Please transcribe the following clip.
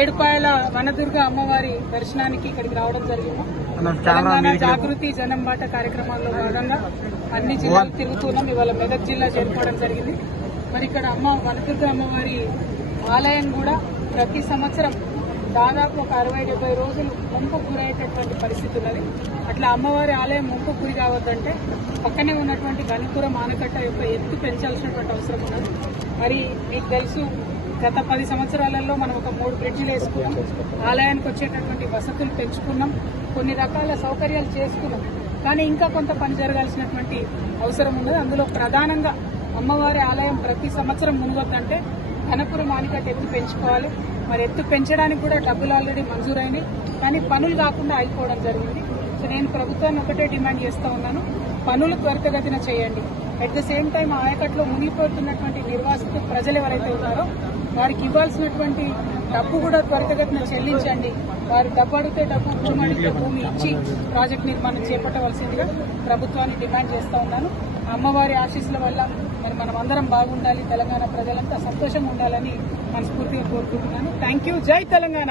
ఏడుపాయల వనదుర్గ అమ్మవారి దర్శనానికి ఇక్కడికి రావడం జరిగింది. తెలంగాణ జాగృతి జనం బాట కార్యక్రమాల్లో భాగంగా అన్ని జిల్లాలు తిరుగుతున్నాం. ఇవాళ మెదక్ జిల్లా చేరుకోవడం జరిగింది. మరి ఇక్కడ అమ్మ వనదుర్గ అమ్మవారి ఆలయం కూడా ప్రతి సంవత్సరం దాదాపు ఒక అరవై డెబ్బై రోజులు ముంపు గురయ్యేటటువంటి పరిస్థితి ఉన్నది. అట్లా అమ్మవారి ఆలయం ముంపు గురి కావద్దంటే పక్కనే ఉన్నటువంటి గణపురం ఆనకట్ట యొక్క ఎత్తు పెంచాల్సినటువంటి అవసరం ఉన్నది. మరి మీకు తెలుసు గత పది సంవత్సరాలలో మనం ఒక మూడు బ్రిడ్జిలు వేసుకున్నాం. ఆలయానికి వచ్చేటటువంటి వసతులు పెంచుకున్నాం. కొన్ని రకాల సౌకర్యాలు చేసుకున్నాం. కానీ ఇంకా కొంత పని జరగాల్సినటువంటి అవసరం ఉన్నది. అందులో ప్రధానంగా అమ్మవారి ఆలయం ప్రతి సంవత్సరం మునుగొద్దంటే ఘనపురం ఆనికట్టు ఎత్తు పెంచుకోవాలి. మరి ఎత్తు పెంచడానికి కూడా డబ్బులు ఆల్రెడీ మంజూరైనవి కానీ పనులు కాకుండా ఆగిపోవడం జరిగింది. సో నేను ప్రభుత్వాన్ని ఒకటే డిమాండ్ చేస్తా ఉన్నాను. పనులు త్వరితగతిన చేయండి. అట్ ద సేమ్ టైం ఆయకట్లో మునిగిపోతున్నటువంటి నిర్వాసిత ప్రజలు ఎవరైతే ఉన్నారో వారికి ఇవ్వాల్సినటువంటి డబ్బు కూడా త్వరితగతిన చెల్లించండి. వారు డబ్బు అడిగితే డబ్బు భూమి అడిగితే భూమి ఇచ్చి ప్రాజెక్ట్ నిర్మాణం చేపట్టవలసిందిగా ప్రభుత్వాన్ని డిమాండ్ చేస్తా ఉన్నాను. అమ్మవారి ఆశీస్సుల వల్ల మరి మనం అందరం బాగుండాలి. తెలంగాణ ప్రజలంతా సంతోషంగా ఉండాలని మనస్ఫూర్తిగా కోరుకుంటున్నాను. థ్యాంక్ యూ జై తెలంగాణ.